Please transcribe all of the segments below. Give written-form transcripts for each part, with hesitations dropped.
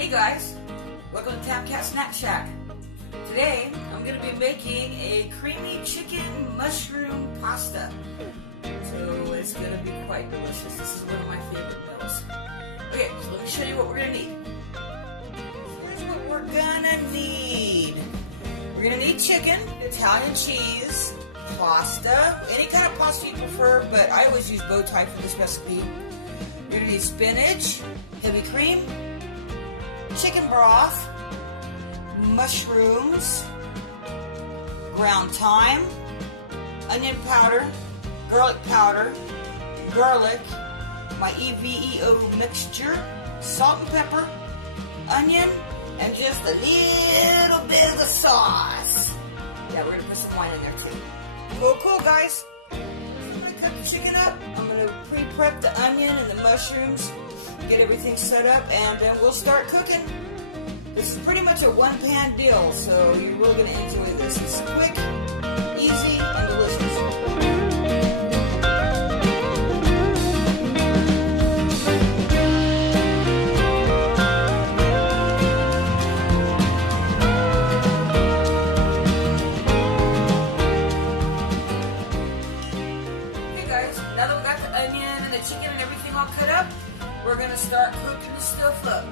Hey guys, welcome to Tapcat Snack Shack. Today I'm going to be making a creamy chicken mushroom pasta. So it's going to be quite delicious. This is one of my favorite meals. Okay, so let me show you what we're going to need. Here's what we're going to need. We're going to need chicken, Italian cheese, pasta, any kind of pasta you prefer, but I always use Bowtie for this recipe. We're going to need spinach, heavy cream, chicken broth, mushrooms, ground thyme, onion powder, garlic, my EVEO mixture, salt and pepper, onion, and just a little bit of sauce. Yeah, we're going to put some wine in there too. Cool, guys. So I'm going to cut the chicken up. I'm going to pre-prep the onion and the mushrooms, get everything set up, and then we'll start cooking. This is pretty much a one-pan deal, so you're really going to enjoy this. It's quick, easy, and delicious. Okay guys, now that we got the onion and the chicken and everything all cut up, we're going to start cooking the stuff up.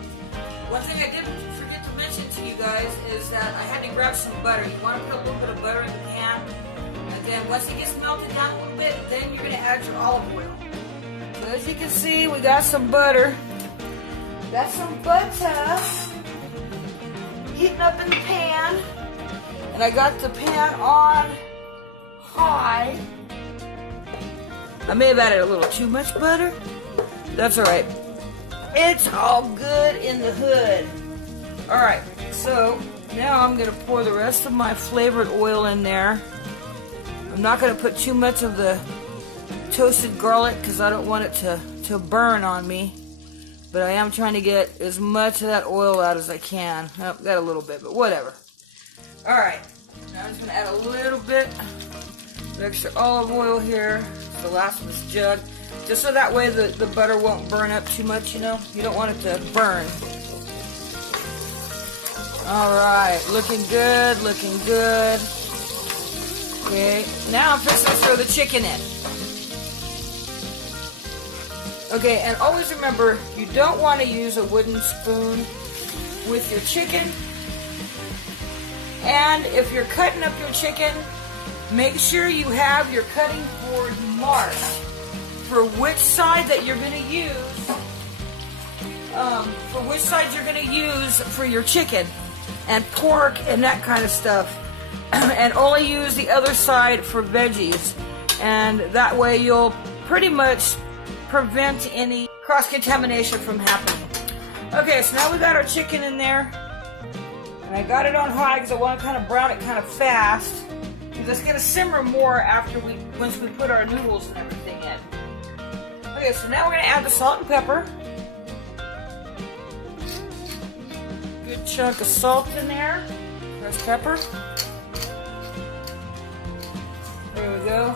One thing I didn't forget to mention to you guys is that I had to grab some butter. You want to put a little bit of butter in the pan, and then once it gets melted down a little bit, then you're going to add your olive oil. So as you can see, we got some butter. Got some butter heating up in the pan, and I got the pan on high. I may have added a little too much butter. That's alright. It's all good in the hood. Alright, so now I'm going to pour the rest of my flavored oil in there. I'm not going to put too much of the toasted garlic because I don't want it to burn on me. But I am trying to get as much of that oil out as I can. Oh, got a little bit, but whatever. Alright, now I'm just going to add a little bit of extra olive oil here. The last one's jug. Just so that way the butter won't burn up too much, you know? You don't want it to burn. Alright, looking good, looking good. Okay, now I'm fixing to throw the chicken in. Okay, and always remember, you don't want to use a wooden spoon with your chicken. And if you're cutting up your chicken, make sure you have your cutting board marked for which side that you're going to use, for your chicken and pork and that kind of stuff, and only use the other side for veggies, and that way you'll pretty much prevent any cross-contamination from happening. Okay, so now we got our chicken in there, and I got it on high because I want to kind of brown it kind of fast, because it's going to simmer more once we put our noodles and everything in. Okay, so now we're going to add the salt and pepper. Good chunk of salt in there. Pressed pepper. There we go.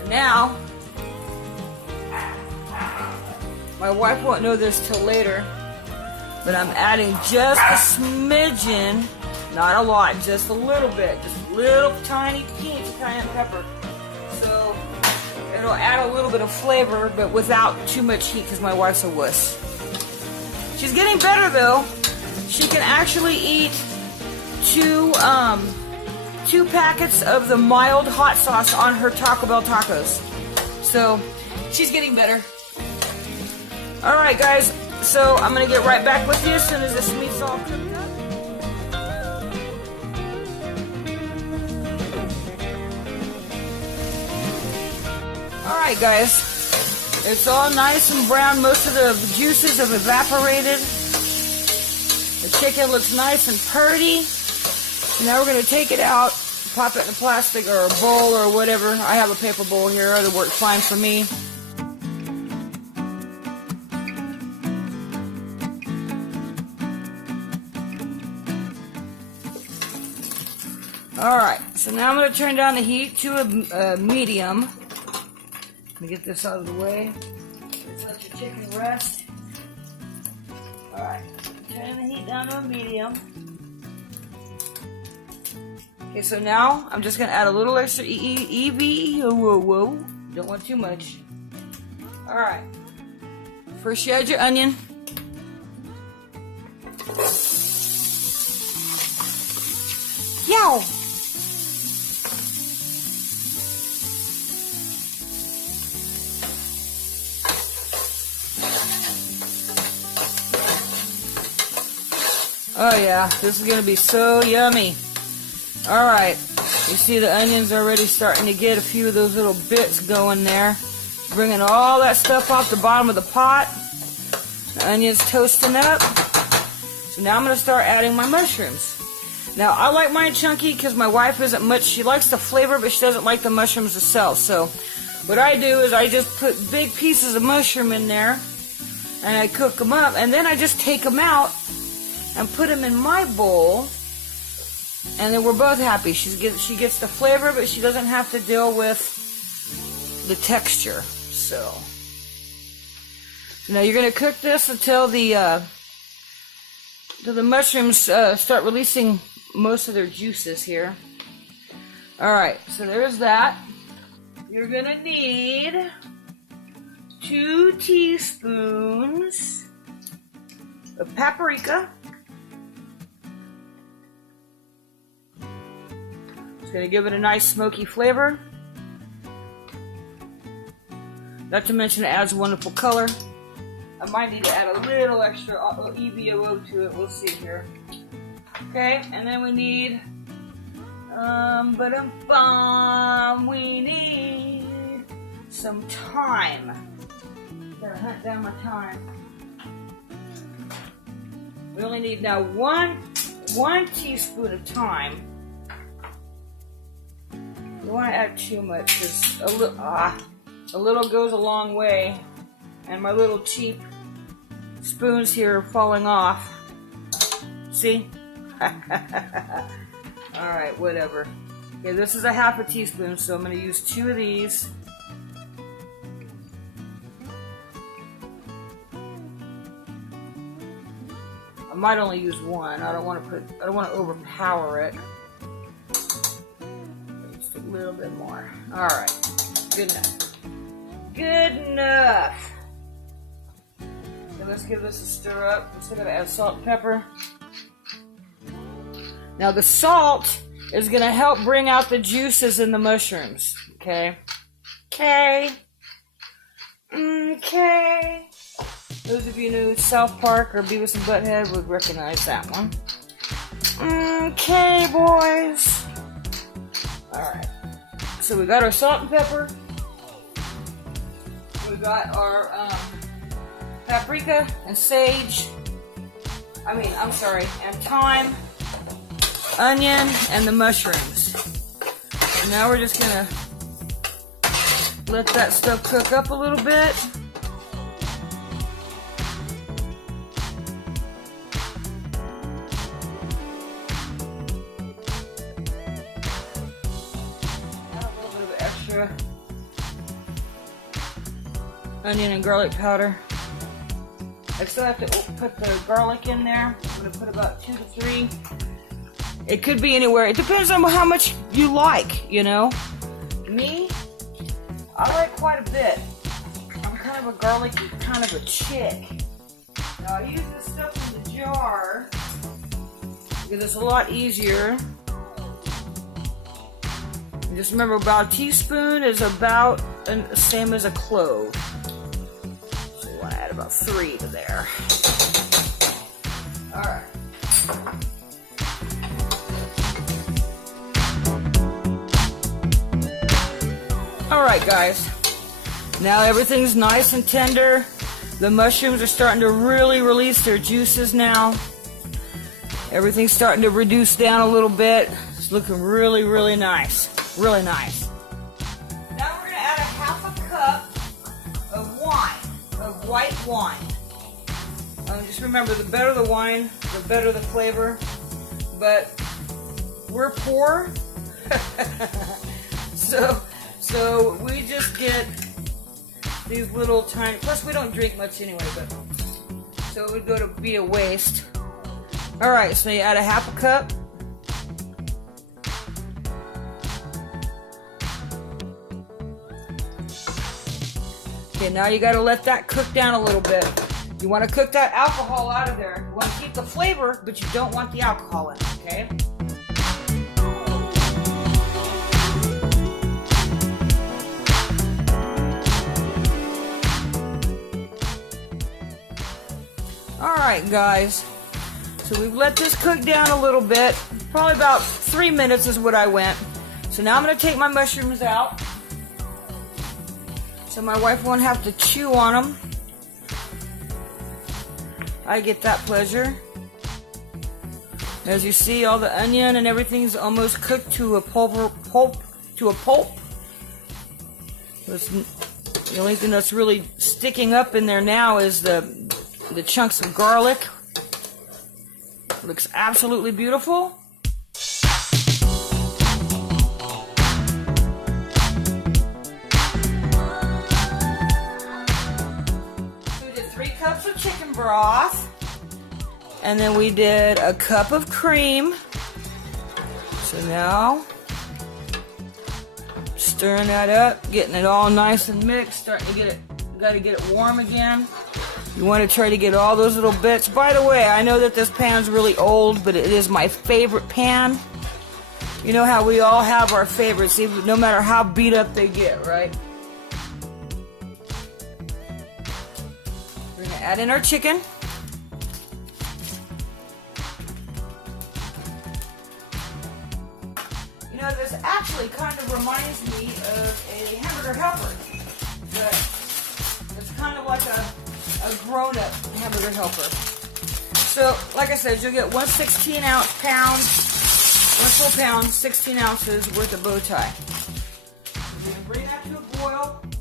And now, my wife won't know this till later, but I'm adding just a smidgen, not a lot, just a little bit, just a little tiny pinch of cayenne pepper. So it'll add a little bit of flavor, but without too much heat, because my wife's a wuss. She's getting better though. She can actually eat two packets of the mild hot sauce on her Taco Bell tacos. So she's getting better. Alright guys, so I'm going to get right back with you as soon as this meat's all cooked up. Alright guys, it's all nice and brown. Most of the juices have evaporated. The chicken looks nice and purty. So now we're going to take it out, pop it in a plastic or a bowl or whatever. I have a paper bowl here, that'll work fine for me. Alright, so now I'm going to turn down the heat to a medium. Let me get this out of the way. Let your chicken rest. Alright, turning the heat down to a medium. Okay, so now I'm just going to add a little extra EV. Whoa. Don't want too much. Alright. First you add your onion. Yow! Oh yeah, this is gonna be so yummy. Alright, you see the onions already starting to get a few of those little bits going there. Bringing all that stuff off the bottom of the pot. The onions toasting up. So now I'm gonna start adding my mushrooms. Now I like mine chunky because my wife isn't much, she likes the flavor but she doesn't like the mushrooms itself. So what I do is I just put big pieces of mushroom in there and I cook them up and then I just take them out and put them in my bowl, and then we're both happy. She gets the flavor, but she doesn't have to deal with the texture. So now you're going to cook this until the mushrooms start releasing most of their juices here. All right, so there's that. You're going to need 2 teaspoons of paprika. Going to give it a nice smoky flavor. Not to mention it adds a wonderful color. I might need to add a little extra EVOO to it. We'll see here. Okay, and then we need we need some thyme. Gotta hunt down my thyme. We only need now one teaspoon of thyme. You don't want to add too much because a little goes a long way, and my little cheap spoons here are falling off. See? Alright, whatever. Okay, this is a half a teaspoon, so I'm going to use 2 of these. I might only use 1. I don't want to overpower it. Just a little bit more. Alright. Good enough. Good enough. So let's give this a stir up. I'm still going to add salt and pepper. Now the salt is going to help bring out the juices in the mushrooms. Okay? Okay. Okay. Those of you who know South Park or Beavis and Butthead would recognize that one. Okay, boys. Alright. So we got our salt and pepper. We got our paprika and sage. And thyme, onion, and the mushrooms. And now we're just gonna let that stuff cook up a little bit. Onion and garlic powder. I still have to put the garlic in there. I'm going to put about 2 to 3. It could be anywhere. It depends on how much you like, you know. Me, I like quite a bit. I'm kind of a garlicky kind of a chick. Now I use this stuff in the jar because it's a lot easier. And just remember, about a teaspoon is about the same as a clove. So you want to add about 3 to there. Alright. Alright guys, now everything's nice and tender. The mushrooms are starting to really release their juices now. Everything's starting to reduce down a little bit. It's looking really, really nice. Really nice. Now we're going to add a half a cup of wine, of white wine. Just remember, the better the wine, the better the flavor. But we're poor, so we just get these little tiny. Plus, we don't drink much anyway. But so it would go to be a waste. Alright, so you add a half a cup. Okay, now you gotta let that cook down a little bit. You want to cook that alcohol out of there. You want to keep the flavor, but you don't want the alcohol in it, okay? Alright guys, so we've let this cook down a little bit. Probably about 3 minutes is what I went. So now I'm going to take my mushrooms out, so my wife won't have to chew on them. I get that pleasure. As you see, all the onion and everything's almost cooked to a pulp. The only thing that's really sticking up in there now is the chunks of garlic. Looks absolutely beautiful. Cups of chicken broth, and then we did a cup of cream. So now stirring that up, getting it all nice and mixed, starting to get it, got to get it warm again. You want to try to get all those little bits. By the way, I know that this pan's really old, but it is my favorite pan. You know how we all have our favorites, even no matter how beat up they get, right? We're going to add in our chicken. You know, this actually kind of reminds me of a hamburger helper, but it's kind of like a grown-up hamburger helper. So, like I said, you'll get 1 16-ounce pound, 1 full pound, 16 ounces worth of bow tie. We're going to bring that to a boil, and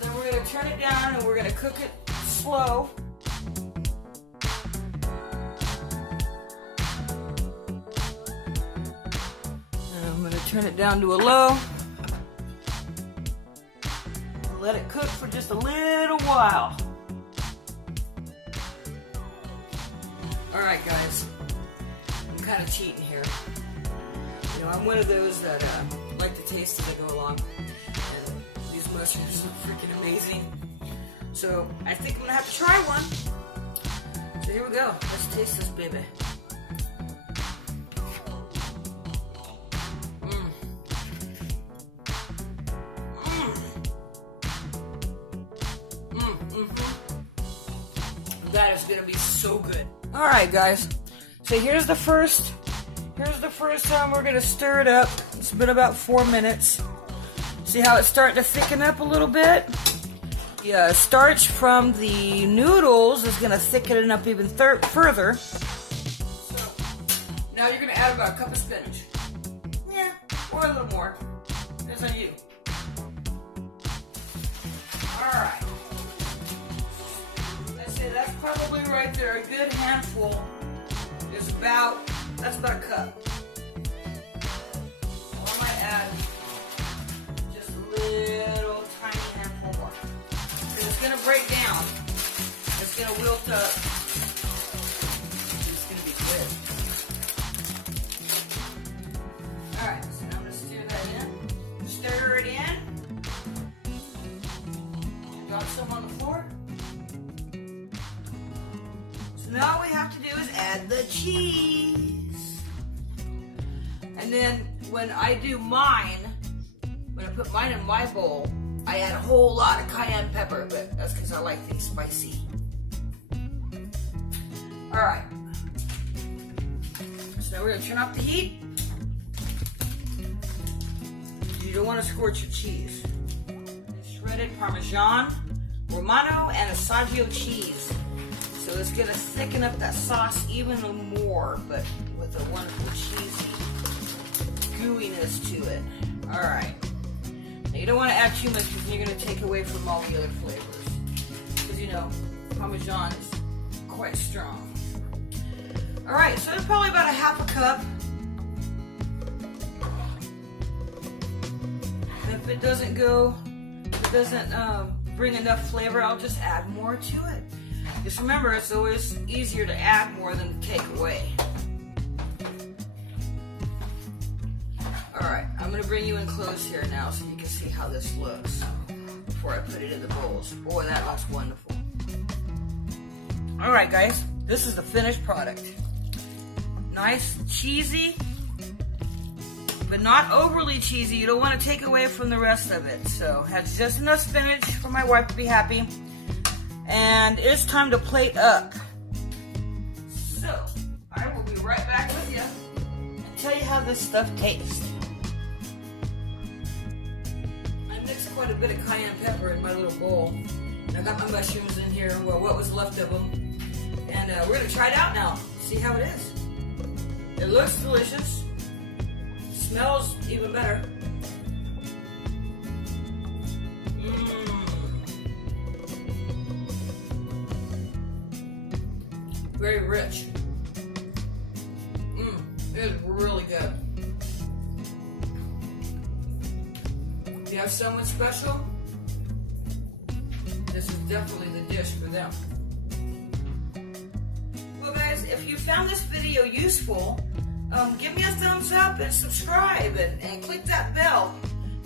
then we're going to turn it down, and we're going to cook it slow. And I'm going to turn it down to a low. Let it cook for just a little while. Alright guys, I'm kind of cheating here. You know, I'm one of those that like to taste as I go along. And these mushrooms are freaking amazing. So I think I'm going to have to try one. So here we go. Let's taste this baby. That is going to be so good. Alright guys, so here's the first time we're going to stir it up. It's been about 4 minutes. See how it's starting to thicken up a little bit? The starch from the noodles is going to thicken it up even further. So now you're going to add about a cup of spinach. Yeah, or a little more. Depends on you. Alright. That's probably right there. A good handful is that's about a cup. So I might add just a little tiny handful more. Because it's going to break down. It's going to wilt up. It's going to be good. Alright, so now I'm going to stir that in. Stir it in. Got some on the floor. Now all we have to do is add the cheese. And then when I do mine, when I put mine in my bowl, I add a whole lot of cayenne pepper, but that's because I like things spicy. Alright. So now we're going to turn off the heat. You don't want to scorch your cheese. Shredded Parmesan, Romano, and Assaggio cheese. So it's going to thicken up that sauce even more, but with a wonderful cheesy gooiness to it. Alright. Now you don't want to add too much because you're going to take away from all the other flavors. Because you know, Parmesan is quite strong. Alright, so it's probably about a half a cup. And if it doesn't bring enough flavor, I'll just add more to it. Just remember, it's always easier to add more than to take away. Alright, I'm going to bring you in close here now so you can see how this looks before I put it in the bowls. Boy, that looks wonderful. Alright guys, this is the finished product. Nice, cheesy, but not overly cheesy. You don't want to take away from the rest of it. So, has just enough spinach for my wife to be happy. And it's time to plate up. So, I will be right back with you and tell you how this stuff tastes. I mixed quite a bit of cayenne pepper in my little bowl. And I got my mushrooms in here, well, what was left of them. And we're going to try it out now, see how it is. It looks delicious. Smells even better. Very rich. It is really good. If you have someone special, this is definitely the dish for them. Well guys, if you found this video useful, give me a thumbs up and subscribe and click that bell.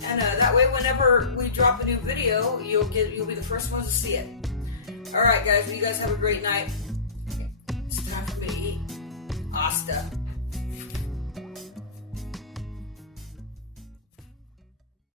And that way whenever we drop a new video, you'll be the first ones to see it. Alright guys, well, you guys have a great night. It's time for me to eat. Pasta.